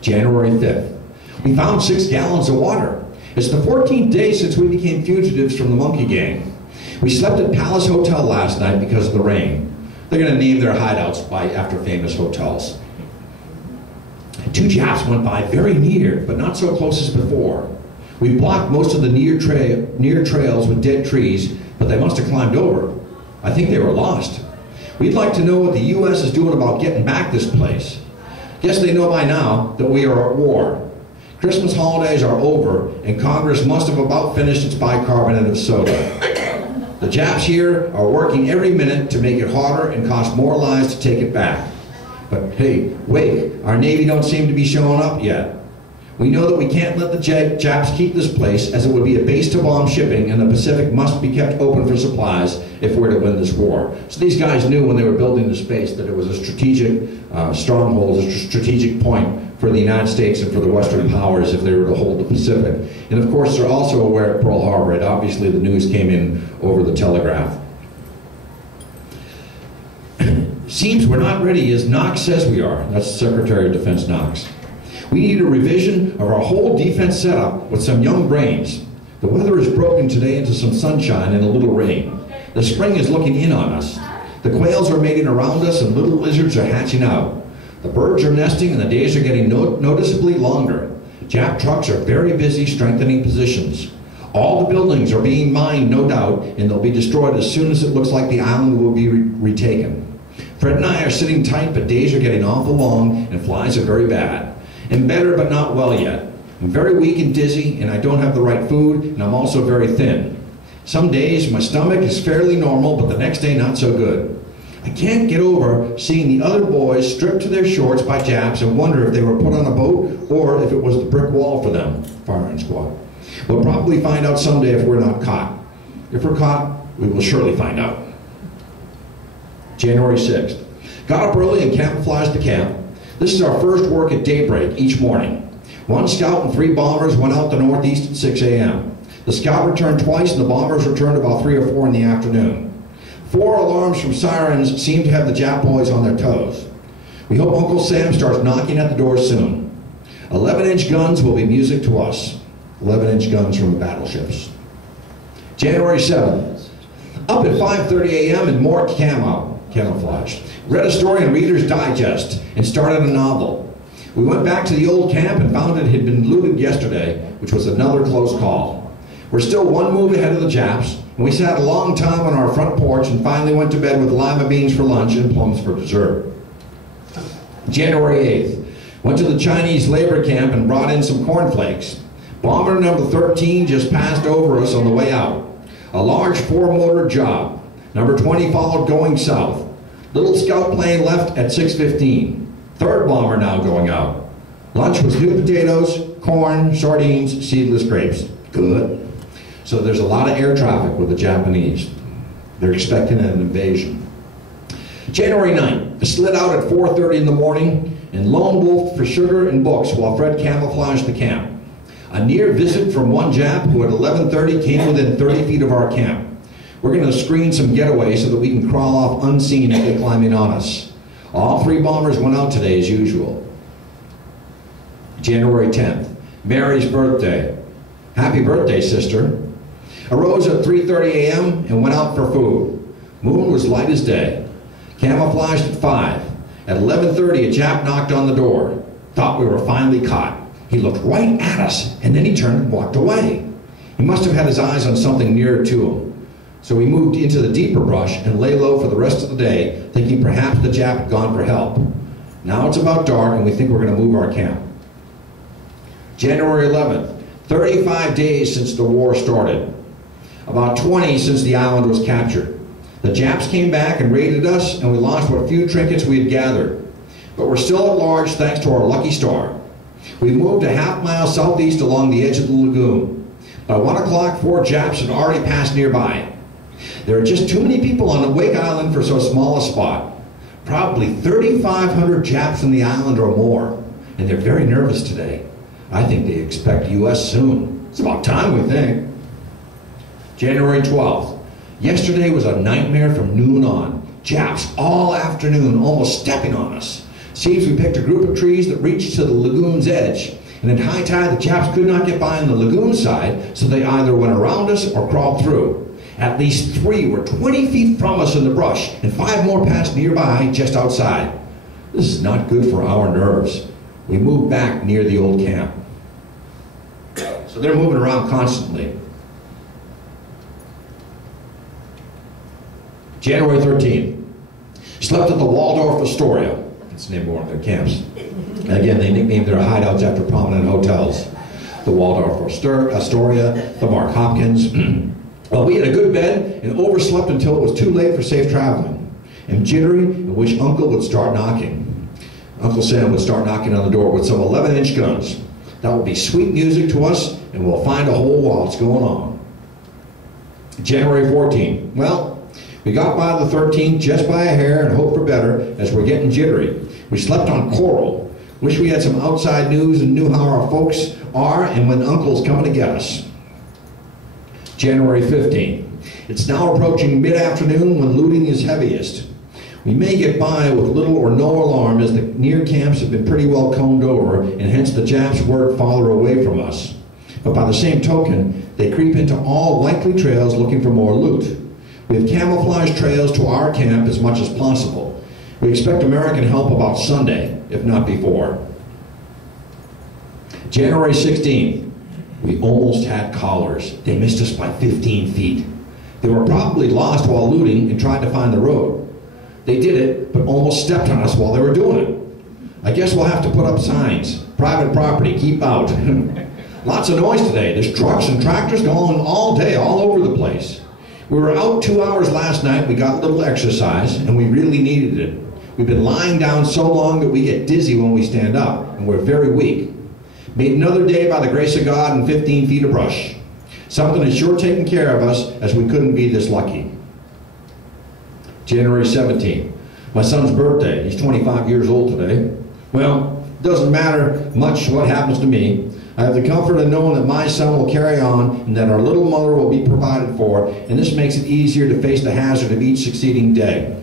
January 5th. We found 6 gallons of water. It's the 14th day since we became fugitives from the monkey gang. We slept at Palace Hotel last night because of the rain. They're going to name their hideouts after famous hotels. 2 Japs went by very near, but not so close as before. We blocked most of the near trails with dead trees, but they must have climbed over. I think they were lost. We'd like to know what the U.S. is doing about getting back this place. Guess they know by now that we are at war. Christmas holidays are over, and Congress must have about finished its bicarbonate of soda. The Japs here are working every minute to make it harder and cost more lives to take it back. But hey, wait, our Navy don't seem to be showing up yet. We know that we can't let the Japs keep this place, as it would be a base to bomb shipping, and the Pacific must be kept open for supplies if we're to win this war. So these guys knew when they were building this base that it was a strategic stronghold, a strategic point for the United States and for the Western powers if they were to hold the Pacific. And of course, they're also aware of Pearl Harbor. And obviously, the news came in over the telegraph. Seems we're not ready as Knox says we are. That's Secretary of Defense Knox. We need a revision of our whole defense setup with some young brains. The weather has broken today into some sunshine and a little rain. The spring is looking in on us. The quails are mating around us and little lizards are hatching out. The birds are nesting and the days are getting noticeably longer. Jap trucks are very busy strengthening positions. All the buildings are being mined, no doubt, and they'll be destroyed as soon as it looks like the island will be retaken. Fred and I are sitting tight, but days are getting awful long and flies are very bad. I'm better, but not well yet. I'm very weak and dizzy, and I don't have the right food, and I'm also very thin. Some days my stomach is fairly normal, but the next day not so good. I can't get over seeing the other boys stripped to their shorts by Japs and wonder if they were put on a boat or if it was the brick wall for them, firing squad. We'll probably find out someday if we're not caught. If we're caught, we will surely find out. January 6th. Got up early and camouflaged the camp. This is our first work at daybreak each morning. 1 scout and 3 bombers went out the northeast at 6 a.m. The scout returned twice and the bombers returned about 3 or 4 in the afternoon. 4 alarms from sirens seem to have the Jap boys on their toes. We hope Uncle Sam starts knocking at the door soon. 11-inch guns will be music to us. 11-inch guns from the battleships. January 7th. Up at 5:30 a.m. and more camouflage. Read a story in Reader's Digest and started a novel. We went back to the old camp and found it had been looted yesterday, which was another close call. We're still 1 move ahead of the Japs, and we sat a long time on our front porch and finally went to bed with lima beans for lunch and plums for dessert. January 8th. Went to the Chinese labor camp and brought in some cornflakes. Bomber number 13 just passed over us on the way out. A large 4-motor job. Number 20 followed going south. Little scout plane left at 6:15. 3rd bomber now going out. Lunch was new potatoes, corn, sardines, seedless grapes. Good. So there's a lot of air traffic with the Japanese. They're expecting an invasion. January 9th. I slid out at 4:30 in the morning and lone wolfed for sugar and books while Fred camouflaged the camp. A near visit from one Jap who at 11:30 came within 30 feet of our camp. We're going to screen some getaways so that we can crawl off unseen if they climb in on us. All 3 bombers went out today as usual. January 10th, Mary's birthday. Happy birthday, sister. Arose at 3:30 a.m. and went out for food. Moon was light as day. Camouflaged at 5. At 11:30, a Jap knocked on the door. Thought we were finally caught. He looked right at us, and then he turned and walked away. He must have had his eyes on something nearer to him. So we moved into the deeper brush and lay low for the rest of the day, thinking perhaps the Jap had gone for help. Now it's about dark, and we think we're going to move our camp. January 11th, 35 days since the war started. About 20 since the island was captured. The Japs came back and raided us, and we lost what few trinkets we had gathered. But we're still at large thanks to our lucky star. We moved a half-mile southeast along the edge of the lagoon. By 1 o'clock, 4 Japs had already passed nearby. There are just too many people on Wake Island for so small a spot. Probably 3,500 Japs on the island or more, and they're very nervous today. I think they expect U.S. soon. It's about time, we think. January 12th. Yesterday was a nightmare from noon on. Japs all afternoon almost stepping on us. Seems we picked a group of trees that reached to the lagoon's edge, and at high tide the Japs could not get by on the lagoon side, so they either went around us or crawled through. At least 3 were 20 feet from us in the brush, and 5 more passed nearby just outside. This is not good for our nerves. We moved back near the old camp. So they're moving around constantly. January 13th. Slept at the Waldorf Astoria. That's the name of one of their camps. Again, they nicknamed their hideouts after prominent hotels. The Waldorf Astoria, the Mark Hopkins. Well, we had a good bed and overslept until it was too late for safe traveling. And jittery, in which Uncle would start knocking. Uncle Sam would start knocking on the door with some 11-inch guns. That would be sweet music to us, and we'll find a hole while it's going on. January 14th. Well, we got by the 13th just by a hair and hope for better as we're getting jittery. We slept on coral. Wish we had some outside news and knew how our folks are and when Uncle's coming to get us. January 15th. It's now approaching mid-afternoon when looting is heaviest. We may get by with little or no alarm as the near camps have been pretty well combed over and hence the Japs work farther away from us. But by the same token, they creep into all likely trails looking for more loot. We have camouflaged trails to our camp as much as possible. We expect American help about Sunday, if not before. January 16th. We almost had collars. They missed us by 15 feet. They were probably lost while looting and tried to find the road. They did it, but almost stepped on us while they were doing it. I guess we'll have to put up signs. Private property, keep out. Lots of noise today. There's trucks and tractors going all day, all over the place. We were out 2 hours last night. We got a little exercise, and we really needed it. We've been lying down so long that we get dizzy when we stand up, and we're very weak. Made another day by the grace of God and 15 feet of brush. Something is sure taking care of us as we couldn't be this lucky. January 17th. My son's birthday. He's 25 years old today. Well, it doesn't matter much what happens to me. I have the comfort of knowing that my son will carry on and that our little mother will be provided for, and this makes it easier to face the hazard of each succeeding day.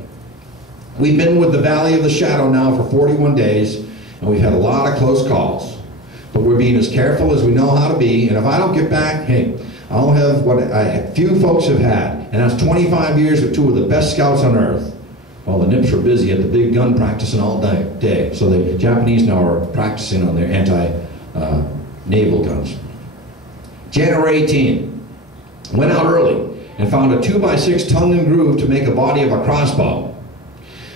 We've been with the Valley of the Shadow now for 41 days, and we've had a lot of close calls. But we're being as careful as we know how to be, and if I don't get back, hey, I'll have what few folks have had, and that's 25 years with 2 of the best scouts on earth. Well, the Nips are busy at the big gun practicing all day, so the Japanese now are practicing on their anti-naval guns. January 18th, went out early and found a 2x6 tongue and groove to make a body of a crossbow.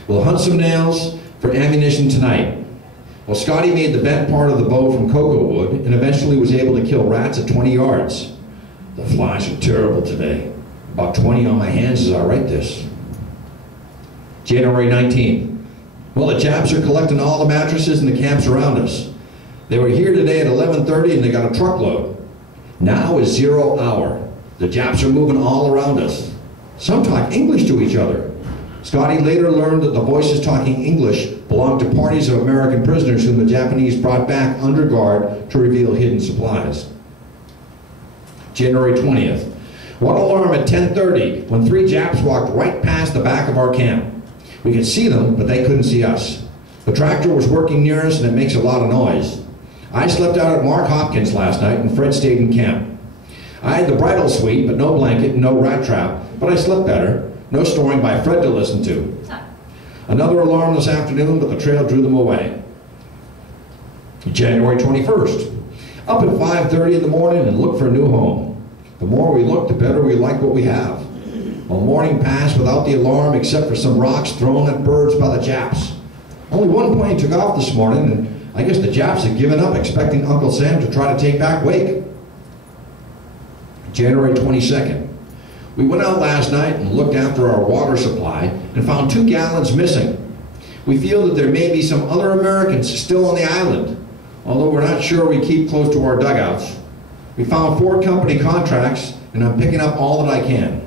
We'll hunt some nails for ammunition tonight. Well, Scotty made the bent part of the bow from cocoa wood and eventually was able to kill rats at 20 yards. The flies are terrible today. About 20 on my hands as I write this. January 19th. Well, the Japs are collecting all the mattresses in the camps around us. They were here today at 11:30 and they got a truckload. Now is 0 hour. The Japs are moving all around us. Some talk English to each other. Scotty later learned that the voices talking English belonged to parties of American prisoners whom the Japanese brought back under guard to reveal hidden supplies. January 20th. One alarm at 10:30 when 3 Japs walked right past the back of our camp. We could see them, but they couldn't see us. The tractor was working near us and it makes a lot of noise. I slept out at Mark Hopkins last night and Fred stayed in camp. I had the bridal suite, but no blanket and no rat trap, but I slept better. No snoring by Fred to listen to. Another alarm this afternoon, but the trail drew them away. January 21st. Up at 5:30 in the morning and looked for a new home. The more we look, the better we like what we have. Well, morning passed without the alarm except for some rocks thrown at birds by the Japs. Only one plane took off this morning, and I guess the Japs had given up expecting Uncle Sam to try to take back Wake. January 22nd. We went out last night and looked after our water supply and found 2 gallons missing. We feel that there may be some other Americans still on the island, although we're not sure we keep close to our dugouts. We found 4 company contracts and I'm picking up all that I can.